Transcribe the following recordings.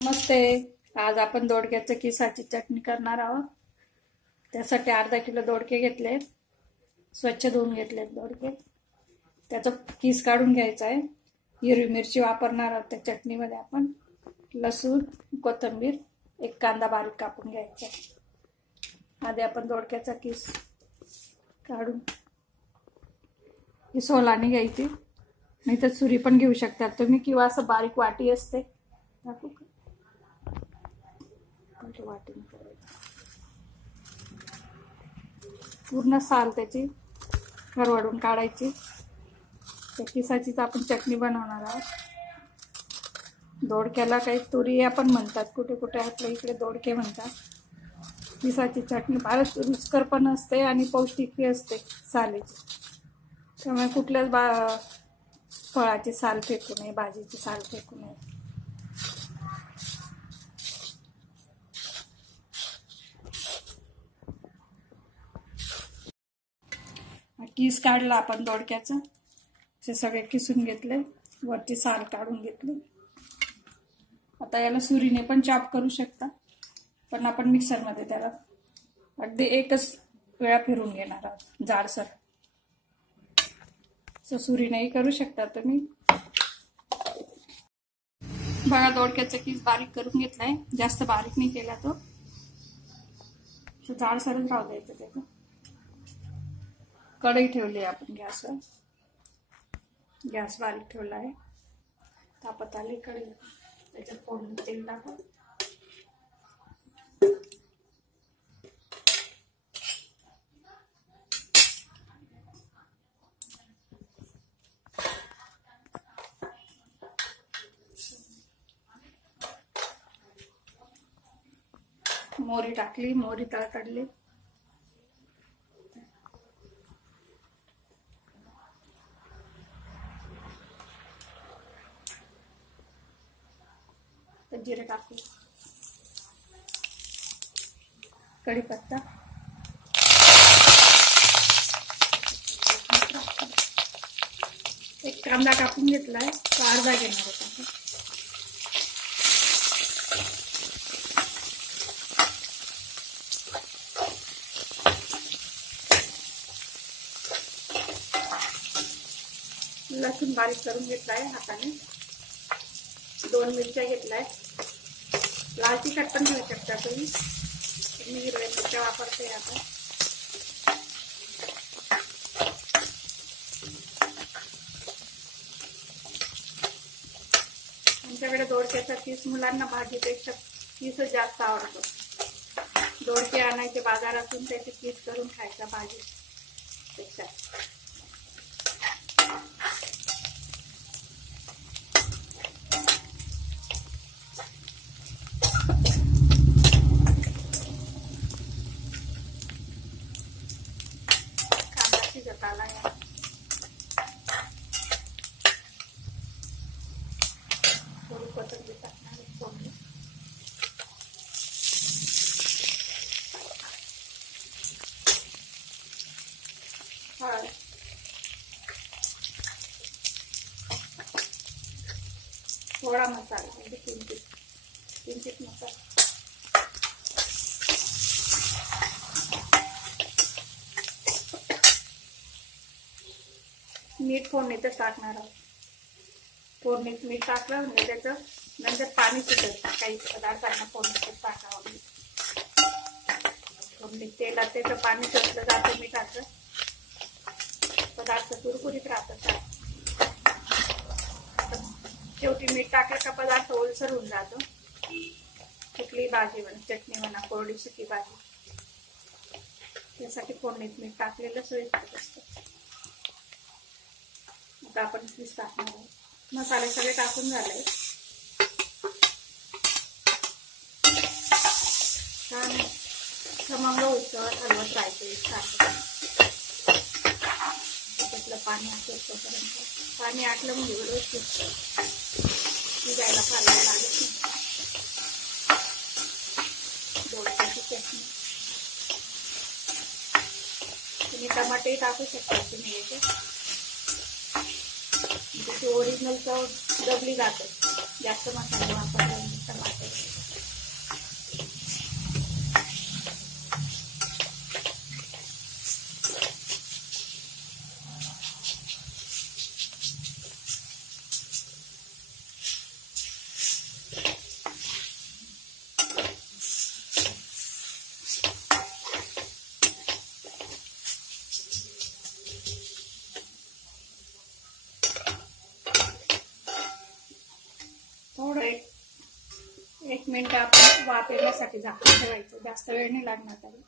नमस्ते. आज आपण दोडक्याच्या किसाची चटणी करणार आहोत. त्यासाठी अर्धा किलो दोडके घेतले, स्वच्छ धुवून घेतले दोडके. त्याचा किस काढून घ्यायचा आहे. हिरवी मिरची वापरणार आहोत त्या चटणीमध्ये आपण. लसूण, कोथिंबीर, एक कांदा बारीक कापून घ्यायचा. आधी आपण दोडक्याचा किस काढून ही सोलाने घ्यायची, नाही तर सुरी पण घेऊ शकता तुम्ही, किंवा असं बारीक वाटी असते टाकू वाटीने करायचं. पूर्ण साल त्याची खरवडून काढायची. त्या किसाचीच आपण चटणी बनवणार आहोत. दोडक्याला काही तुरी पण म्हणतात, कुठे कुठे आपल्या इकडे दोडके म्हणतात. किसाची चटणी फारच रुचकर पण असते आणि पौष्टिक असते सालीची. त्यामुळे कुठल्याच फळाची साल फेकू नये, भाजीची साल फेकू नये. किस काढला आपण दोडक्याचं, ते सगळे किसून घेतले, वरची साल काढून घेतली. आता याला सुरीने पण चॉप करू शकता, पण आपण मिक्सरमध्ये त्याला अगदी एकच वेळा फिरून घेणार आहोत जाडसर. सुरीनेही करू शकता तुम्ही. बघा, दोडक्याचा किस बारीक करून घेतलाय, जास्त बारीक नाही केला तो, जाडसरच राहू द्यायचं. त्याचं कढई ठेवली आपण गॅसवर, गॅस बारीक ठेवला आहे. तापत आली कढई, त्याच्यात फोडणी तेल टाकून मोहरी टाकली. मोहरी तळतळली, जिरे टाकले, कढीपत्ता, एक कांदा कापून घेतलाय, तो अर्धा घेणार होता. लसूण बारीक करून घेतलाय हाताने. 2 मिरच्या घेतलाय. लाल तिखट पण घेऊ शकता तुम्ही, मी हिरव्या मिरच्या वापरते आता. आमच्याकडे दोडक्याचा किस मुलांना भाजीपेक्षा किसच जास्त आवडतो. दोडके आणायचे बाजारातून, त्याचे किस करून खायचा भाजीपेक्षा. थोडी कोथिंबीर टाकणार, फोडणी. हळद, थोडा मसाला, म्हणजे किंचित मसाला. मीठ फोडणीतच टाकणार आहोत. फोडणीत मीठ टाकलं म्हणजे त्याचं नंतर पाणी सुटत. काही पदार्थांना फोडणीतच टाकावं. फोडणीत तेलात त्याचं पाणी सुटलं जातं मिठाचं, पदार्थ कुरकुरीत राहतात. शेवटी मीठ टाकलं का पदार्थ ओलसर होऊन जातो. कुठलीही भाजी म्हणा, चटणी म्हणा, कोरडी सुकी भाजी, त्यासाठी फोडणीत मीठ टाकलेलं सोयीस्कर असतं. आता आपण किस टाकणार आहोत. मसाले सगळे टाकून झाले. छान खमंग होतं, हलवत राहायचं एकसारखं. त्यातलं पाणी आटोपर्यंत. पाणी आटलं म्हणजे व्यवस्थित शिजायला फार वेळ लागत नाही. दोडक्याची चटणी तुम्ही टमाटे टाकू शकता तुम्ही याच्यात. त्याची ओरिजिनल चव दबली जाते जास्त मसाले वापरल्याने टमाटे. 1 मिनिट आपण वाफ येण्यासाठी झाकून ठेवायचं, जास्त वेळ नाही लागणार त्याला.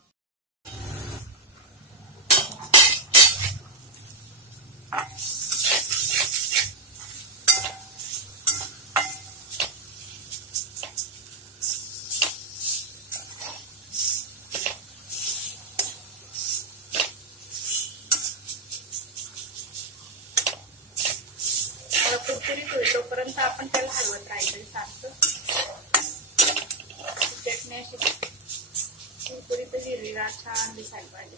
कुरकुरीत होईल तोपर्यंत आपण त्याला हलवत राहायचं सारखं. चटणी अशी कुरकुरीत हिरवीगार छान दिसायला पाहिजे.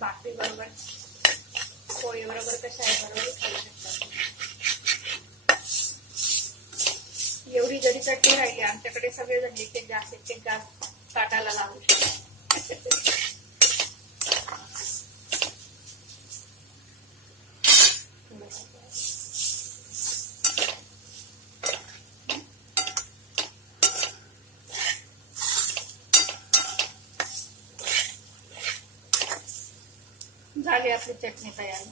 भाकरी बरोबर, पोळी बरोबर, कशाही बरोबर खाऊ शकतात. एवढी जरी चटणी राहिली आमच्याकडे सगळेजण एक घास ताटाला लावू शकतात. झाली आपली चटणी तयार.